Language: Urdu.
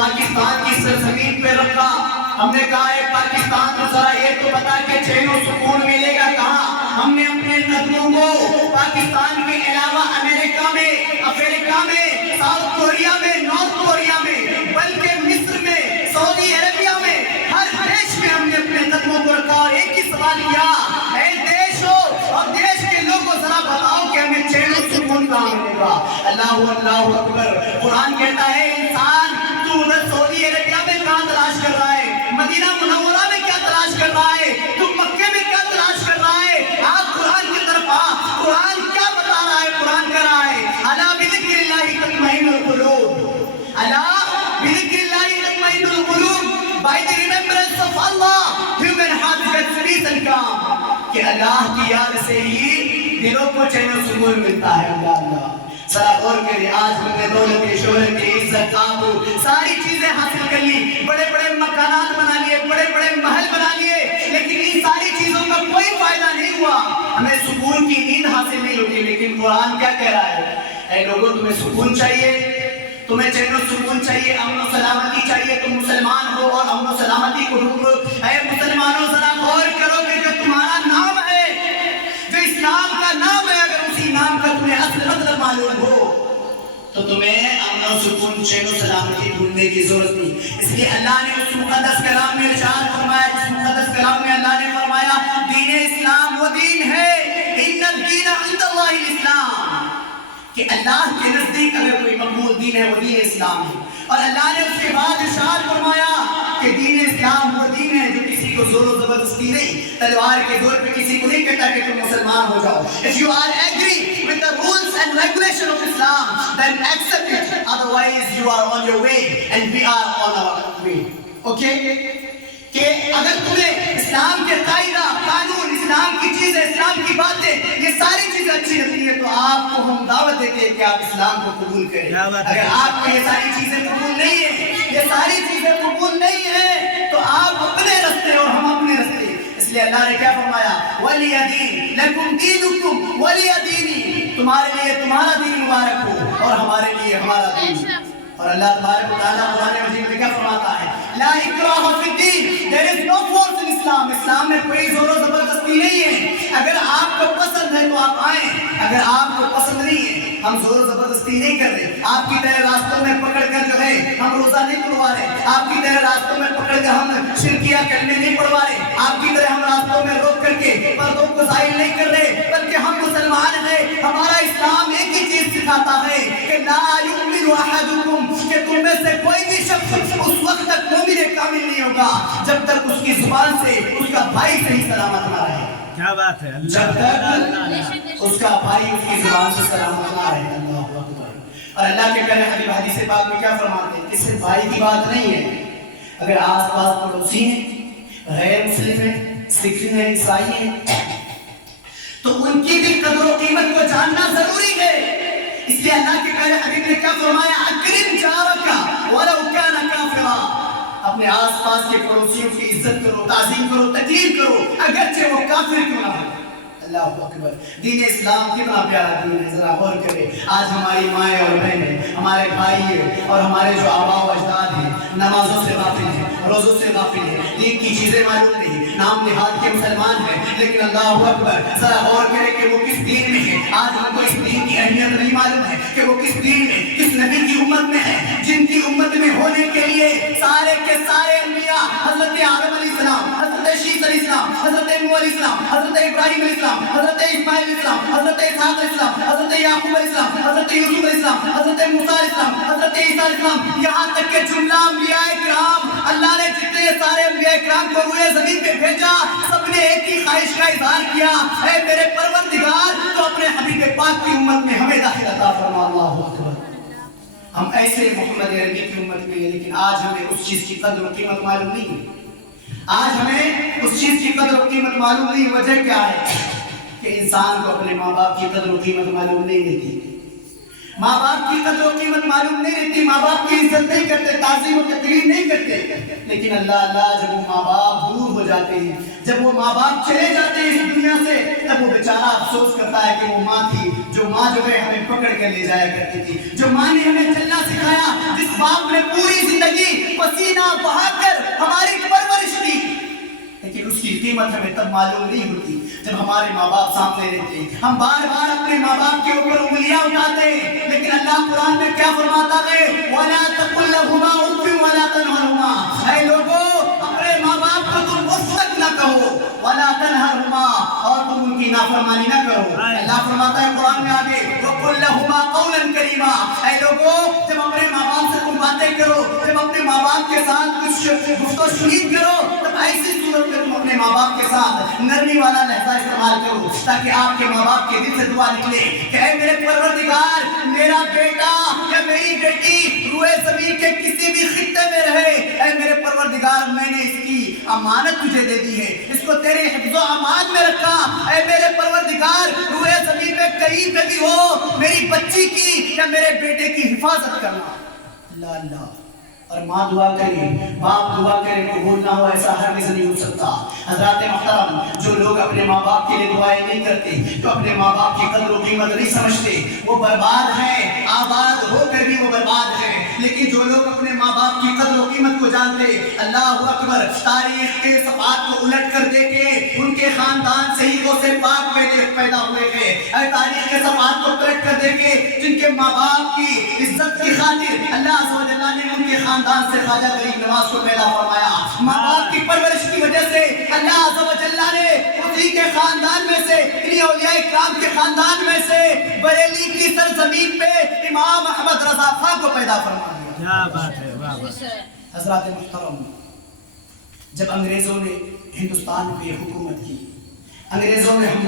پاکستان کی سرزمین پہ رکھا. ہم نے کہا ہے پاکستان کو ذرا یہ تو بتا کہ چین و سکون ملے گا کہاں. ہم نے اپنے قدموں کو پاکستان کے علاوہ امریکہ میں، افریقہ میں، ساؤتھ کوریا میں، نارتھ کوریا میں، بلکہ مصر میں، سعودی عربیہ میں، ہر دیش میں ہم نے اپنے قدموں کو رکھا اور ایک ہی سوال کیا، اے دیش ہو اور دیش کے لوگوں ذرا بتاؤ کہ ہمیں چین و سکون کہاں ملے گا. اللہ اکبر. قرآن کہتا ہے انسان تو ادھر سعودی عربیہ میں کہاں تلاش کر رہا ہے، مدینہ منورہ میں کیا تلاش کر رہا ہے، تو مکے میں کیا تلاش کر رہا ہے. آپ قرآن کی طرف آ. قرآن کیا بتا رہا ہے؟ قرآن کہہ رہا ہے الا بذکر اللہ تطمئن القلوب، الا بذکر اللہ تطمئن القلوب. By the remembrance of Allah human heart gets peace and calm. کہ اللہ کی یاد سے ہی دلوں کو چین و سکون ملتا ہے. اللہ ذرا غور کریں. آج ہم نے دولت، شہرت، عزت، آبرو ساری چیزیں حاصل کر لی، بڑے بڑے مکانات بنا لیے، بڑے بڑے محل بنا لیے، لیکن ان ساری چیزوں کا کوئی فائدہ نہیں ہوا. ہمیں سکون کی نیند حاصل نہیں ہوگی. لیکن قرآن کیا کہہ رہا ہے؟ اے لوگوں تمہیں سکون چاہیے، تمہیں چین و سکون چاہیے، امن و سلامتی چاہیے، تم مسلمان ہو اور امن و سلامتی کو ڈھونڈو. اے مسلمانوں ذرا غور کرو کہ جو تمہارا نام ہے، جو اسلام کا نام ہے، اگر اسی نام کا تمہیں اصل مطلب معلوم ہو تو تمہیں امن و سکون، چین و سلامتی ڈھونڈنے کی ضرورت نہیں. اس لیے اللہ نے اس مقدس کلام میں ارشاد فرمایا، اس مقدس کلام میں اللہ نے فرمایا دین اسلام وہ دین ہے، ان الدین عند اللہ الاسلام، کہ اللہ کے نزدیک اگر کوئی مقبول دین ہے وہ دین اسلام ہے. اور اللہ نے اس کے بعد ارشاد فرمایا کہ دین اسلام وہ دین ہے جو کسی کو زور و زبردستی نہیں، تلوار کے زور پہ کسی کو نہیں کہتا کہ تم مسلمان ہو جاؤ. If you are agree with the rules and regulation of Islam, then accept it. Otherwise you are on your way and we are on our way. Okay? کہ اگر تمہیں اسلام کے قاعدہ، قانون، اسلام کی چیزیں، اسلام کی باتیں، یہ ساری چیزیں اچھی لگتی ہیں تو آپ کو ہم دعوت دیتے ہیں کہ آپ اسلام کو قبول کریں. اگر آپ کو یہ ساری چیزیں قبول نہیں ہیں، یہ ساری چیزیں قبول نہیں ہیں، تو آپ اپنے رستے اور ہم اپنے رستے. اس لیے اللہ نے کیا فرمایا؟ وَلِيَ دِينِ لَكُمْ دِينُكُمْ وَلِيَ دِينِ، تمہارے لیے تمہارا دین مبارک ہو اور ہمارے لیے ہمارا دین. اور اللہ تبارک و تعالیٰ قرآن مجید میں کیا فرماتا ہے؟ لا اکراہ فی الدین، there is no force in Islam. اسلام میں کوئی زور و زبردستی نہیں ہے. اگر آپ کو پسند ہے تو آپ آئیں، اگر آپ کو پسند نہیں ہے ہم زور و زبردستی نہیں کر رہے. آپ کی طرح راستوں میں پکڑ کر جو ہے ہم روزہ نہیں پڑھوا رہے، آپ کی طرح راستوں میں پکڑ کر ہم شرکیہ کلمے نہیں پڑھوا رہے، آپ کی طرح ہم راستوں میں روک کر کے پردوں کو ظاہر نہیں کر رہے، بلکہ ہم مسلمان ہیں. ہمارا اسلام ایک ہی چیز سکھاتا ہے کہ لا یؤمن احدکم، کہ تم میں سے کوئی بھی شخص اس وقت تک مومن کامل نہیں ہوگا جب تک اس کی زبان سے اس کا بھائی صحیح سلامت نہ رہے. کیا بات ہے؟ جب تک اس کا بھائی اس کی زبان سے سلامت نہ رہے. اللہ اکبر. اور اللہ کے پیارے حبیب حدیث پاک میں کیا فرماتے ہیں؟ اس سے بھائی کی بات نہیں ہے. اگر آس پاس پڑوسی ہیں، غیر مسلم ہیں، سکھ ہیں، عیسائی ہیں، تو ان کی بھی قدر و قیمت کو جاننا ضروری ہے. اس لیے اللہ کے پیارے حبیب نے کیا فرمایا؟ اکرم جارک ولو کان کافرا، اپنے آس پاس کے پڑوسیوں کی عزت کرو، تعظیم کرو، تکریم کرو اگرچہ وہ کافر کیوں نہ ہو. اللہ اکبر. دین اسلام کتنا پیارا دین ہے. ذرا غور کرے. آج ہماری مائیں اور بہنیں، ہمارے بھائی اور ہمارے جو آباء و اجداد ہیں نمازوں سے غافل ہیں، روزوں سے غافل ہیں، دین کی چیزیں معلوم نہیں، نام نہاد کے مسلمان ہیں، لیکن اللہ اکبر ذرا غور کرے کہ وہ کس دین میں ہے. آج ہم کو اس دین کی اہمیت نہیں معلوم ہے کہ وہ کس دین میں، کس نبی کی امت میں ہے، جن کی امت میں ہونے کے لیے سارے کے سارے انبیاء، حضرت آدم علیہ السلام، حضرت شیس علیہ السلام، حضرت نوح علیہ السلام، حضرت ابراہیم علیہ السلام، حضرت اسماعیل علیہ السلام، حضرت اسحاق علیہ السلام، حضرت یعقوب علیہ السلام، حضرت یوسف علیہ السلام، حضرت موسیٰ علیہ السلام، حضرت عیسیٰ علیہ السلام، یہاں تک کہ جملہ انبیاء کرام، اللہ نے جتنے سارے انبیاء کرام کو روئے زمین پہ بھیجا، سب نے ایک ہی خواہش کا اظہار کیا، اے میرے پروردگار تو اپنے حبیب پاک کی امت میں ہمیں داخل عطا فرما. اللہ اکبر. ہم ایسے محمد عربی کی امت میں ہیں، لیکن آج ہمیں اس چیز کی قدر و قیمت معلوم نہیں ہے. آج ہمیں اس چیز کی قدر و قیمت معلوم نہیں. وجہ کیا ہے؟ کہ انسان کو اپنے ماں باپ کی قدر و قیمت معلوم نہیں رہتی. ماں باپ کی قدر و قیمت معلوم نہیں رہتی، ماں باپ کی عزت نہیں کرتے، تعظیم و تقریم نہیں کرتے. لیکن اللہ جب وہ ماں باپ دور ہو جاتے ہیں. جب وہ ماں باپ چلے جاتے ہیں اس دنیا سے, تب وہ بیچارہ افسوس کرتا ہے کہ وہ ماں تھی, جو ماں جو ہے ہمیں پکڑ کے لے جایا کرتی تھی, جو ماں نے ہمیں چلنا سکھایا, جس باپ نے پوری زندگی پسینہ بہا کر ہماری پرورش کی. لیکن اس کی قیمت ہمیں تب معلوم نہیں ہوتی جب ہمارے ماں باپ سامنے رہتے. ہم بار بار اپنے ماں باپ کے اوپر انگلیاں اٹھاتے, لیکن اللہ قرآن میں کیا فرماتا ہے, وَلَا تَقُلْ لَهُمَا اُفٍّ وَلَا تَنْهَرْهُمَا, اے لوگوں اپنے ماں باپ کو تم اف تک نہ کہو, وَلَا تَنْهَرْهُمَا, اور تم ان کی نافرمانی نہ کرو. اللہ فرماتا ہے قرآن میں آگے, وَقُلْ لَهُمَا قَوْلًا كَرِيمًا, اے لوگوں جب اپنے ماں باپ سے تم باتیں کرو, جب اپنے ماں باپ کے ساتھ کچھ گفت و شنید کرو, تب ایسی صورت میں تم اپنے ماں باپ کے ساتھ نرمی والا لہجہ استعمال کرو, تاکہ آپ کے ماں باپ کے دل سے دعا نکلے کہ اے میرے پروردگار, میرا بیٹا یا میری بیٹی روئے زمین کے کسی بھی خطے میں رہے, اے میرے پروردگار میں نے اس کی امانت تجھے دے دی ہے, اس کو تیرے حفظ و امان میں رکھا, اے میرے پروردگار روئے زمین میں کہیں پہ بھی ہو میری بچی کی یا میرے بیٹے کی حفاظت کرنا. اللہ اللہ. اور ماں دعا کرے, باپ دعا کرے, قبول نہ ہو ایسا ہرگز نہیں ہو سکتا. حضرات محترم, جو لوگ اپنے ماں باپ کے لیے دعائیں نہیں کرتے, جو اپنے ماں باپ کی قدر و قیمت نہیں سمجھتے, وہ برباد ہیں, آباد ہو کر بھی وہ برباد ہیں. لیکن جو لوگ اپنے ماں باپ کی قدر و قیمت کو جانتے, اللہ اکبر, تاریخ کے صفحات کو الٹ کر دیکھے, ان کے خاندان سے ہی وہ سے پاک پیدا ہوئے ہیں. اے تاریخ کے صفحات کو پلٹ کر دیکھے, جن کے ماں باپ کی عزت کی خاطر اللہ عز و جل نے ان کے خاندان سے خواجہ غریب نواز کو پیدا فرمایا. ماں باپ کی پرورش کی وجہ سے اللہ عز و جل نے اسی کے خاندان میں سے, انہی اولیاء کرام کے خاندان میں سے بریلی کی سرزمین پہ امام احمد رضا خان کو پیدا فرما دیا. کیا بات ہے, واہ واہ. حضرات محترم, جب انگریزوں نے ہندوستان پہ حکومت کی, انگریزوں نے